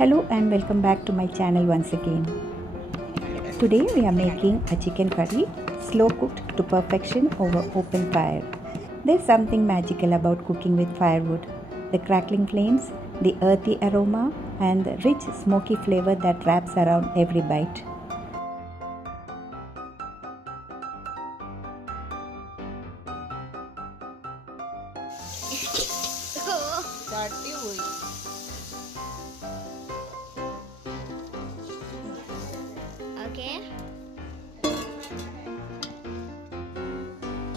Hello and welcome back to my channel once again. Today we are making a chicken curry, slow cooked to perfection over open fire. There's something magical about cooking with firewood. The crackling flames, the earthy aroma, and the rich smoky flavor that wraps around every bite. Okay.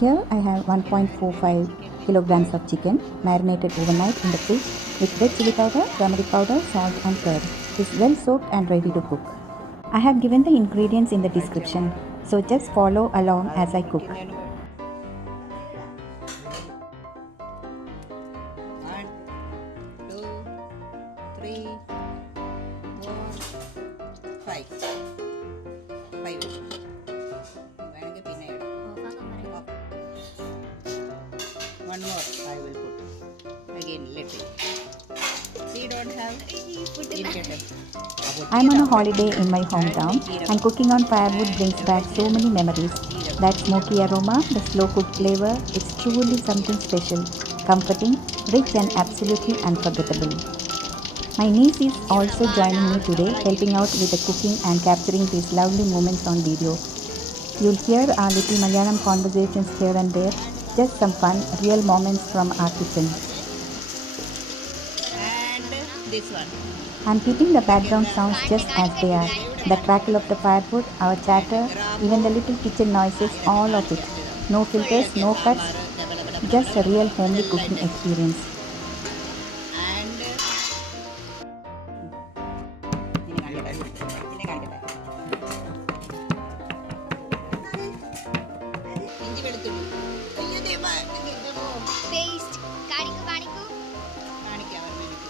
Here I have 1.45 kilograms of chicken marinated overnight in the fridge with red chili powder, turmeric powder, salt and curd. It's well soaked and ready to cook. I have given the ingredients in the description, so just follow along as I cook. 1, 2, 3, 4, 5. 5. വേണമെങ്കിൽ പിന്നെ ഇടാം. One more I will put. Again, let it. We don't have irritated. I'm on a holiday in my hometown and cooking on firewood brings back so many memories. That smoky aroma, the slow cooked flavor, it's truly something special, comforting, rich and absolutely unforgettable. My niece is also joining me today, helping out with the cooking and capturing these lovely moments on video. You'll hear our little Malayalam conversations here and there, just some fun, real moments from our kitchen. And this one. I'm keeping the background sounds just as they are. The crackle of the firewood, our chatter, even the little kitchen noises, all of it. No filters, no cuts, just a real homely cooking experience. And ഇഞ്ചി വെളുത്തുള്ളി. അയ്യോ ദൈവമേ, Paste. കാണിക്കൂ. കാണിക്കാം ഒരു minute.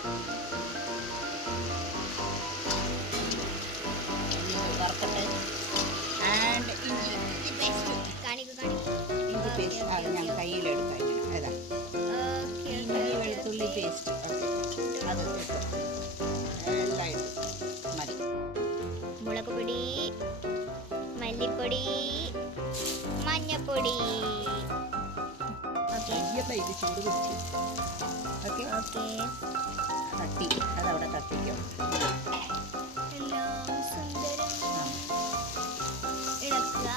വറുക്കട്ടെ. And ഇഞ്ചി paste. കാണിക്കൂ. ഇഞ്ചി പേസ്റ്റ് അത് ഞാൻ കയ്യിലെടുക്കാം ഇങ്ങനെ. ഏതാ ഇഞ്ചി വെളുത്തുള്ളി പേസ്റ്റ്. അത് ഇട്ടു. എല്ലാം ഇട്ടു. മതി. മുളക് പൊടി, മല്ലിപ്പൊടി, മഞ്ഞപ്പൊടി. ഓക്കെ. ഇയ്യപ്പ ഇത് ചൂട് പിടിച്ച്. Okay okay. തട്ടി അതവിടെ തട്ടിക്കോ. എല്ലാം സുന്ദരം. ഇളക്കുക.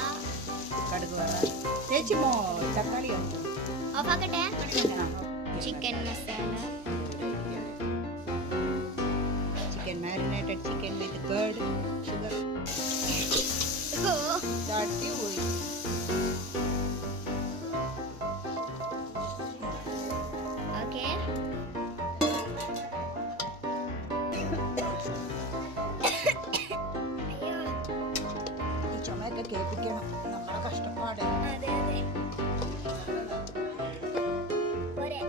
കടുക് വറ ചേച്ചി തക്കാളി ഓഫാക്കട്ടെ. Chicken masala. Chicken marinated chicken with curd sugar തട്ടി പോയി. ഓക്കെ. അയ്യോ. ഈ ചുമയൊക്കെ കേൾപ്പിക്കണം നമ്മളെ കഷ്ടപ്പാട്. അതെ. പോരെ.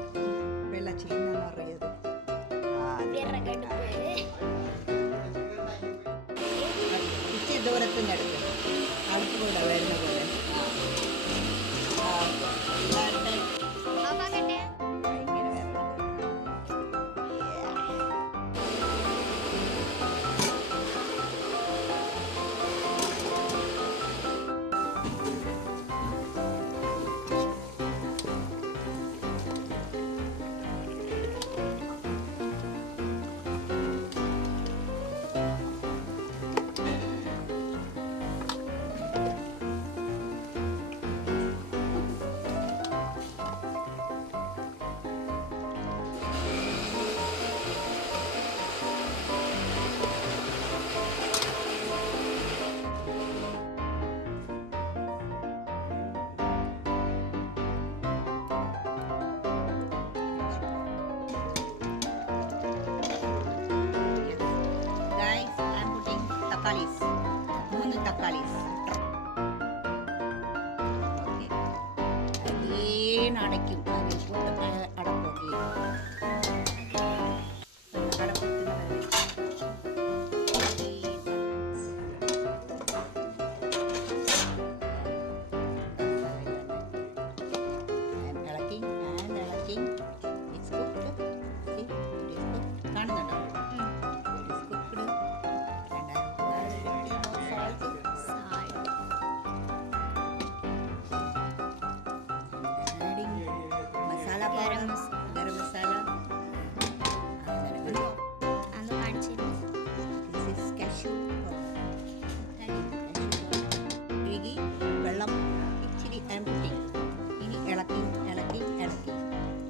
വെള്ളം ചെയ്യുന്ന അറിയത് വിറകടുപ്പ്. ഇച്ചിരി ദൂരത്ത് നിന്ന് എടുക്കും അടുത്ത് കൂടെ വരുന്ന പോലെ. എല്ലാവരുടെ ഓഫാക്കട്ടെ. ഇങ്ങനെ വരണം. Guys, I'm putting തക്കാളീസ്. 3 തക്കാളീസ്. അതേ അടയ്ക്കും. അടപ്പൊക്കെ ഇളക്കി. It's cooked. See, it is cooked. കാണുന്നുണ്ടോ? It is cooked. Garam masala garam masala അങ്ങനെ അത് കാണിച്ചിരുന്നു. This is cashew powder. ഇളകി വെള്ളം ഇച്ചിരി empty. ഇനി ഇളക്കി ഇളക്കി ഇളക്കി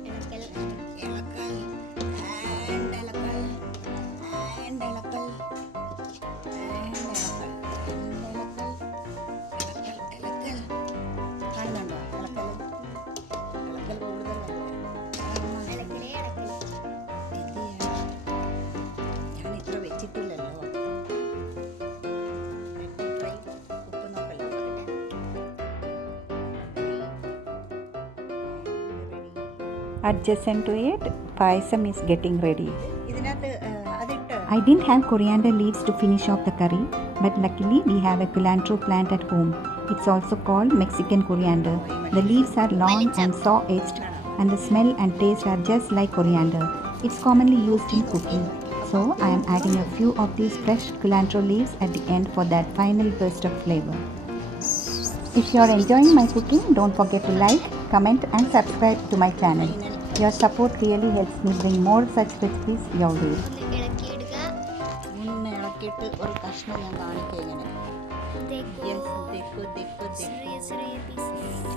ഇളക്കൽ ഇളക്കൽ and ഇളക്കൽ and ഇളക്കൽ and ഇളക്കൽ ഇളക്കൽ കാണുന്നുണ്ടോ ഇളക്കൽ ഇളക്കൽ കൂടുതലല്ലേ ഇളക്കലേ ഇളക്കൽ. എന്ത് ചെയ്യണം? ഞാൻ ഇത്ര വെച്ചിട്ടില്ലല്ലോ. Let me try. ഉപ്പ് നോക്കല്ലോ. Adjacent to it, payasam is getting ready. ഇതിനകത്ത് അതിട്ട് I didn't have coriander leaves to finish off the curry, but luckily we have a culantro plant at home. It's also called Mexican coriander. The leaves are long and saw-edged, and the smell and taste are just like coriander. It's commonly used in cooking. So I am adding a few of these fresh culantro leaves at the end for that final burst of flavor. If you are enjoying my cooking, don't forget to like, comment and subscribe to my channel. Your support really helps me bring more such recipes your way. ഒന്ന് ഇളക്കിയിടുക. മുന്നേ ഇളക്കിയിട്ട് ഒരു കഷ്ണം ഞാൻ കാണിക്കാം ഇങ്ങനെ. ഇതേക്ക് Yes, देखो देखो देखो. ചെറിയ ചെറിയ പീസ് മതി.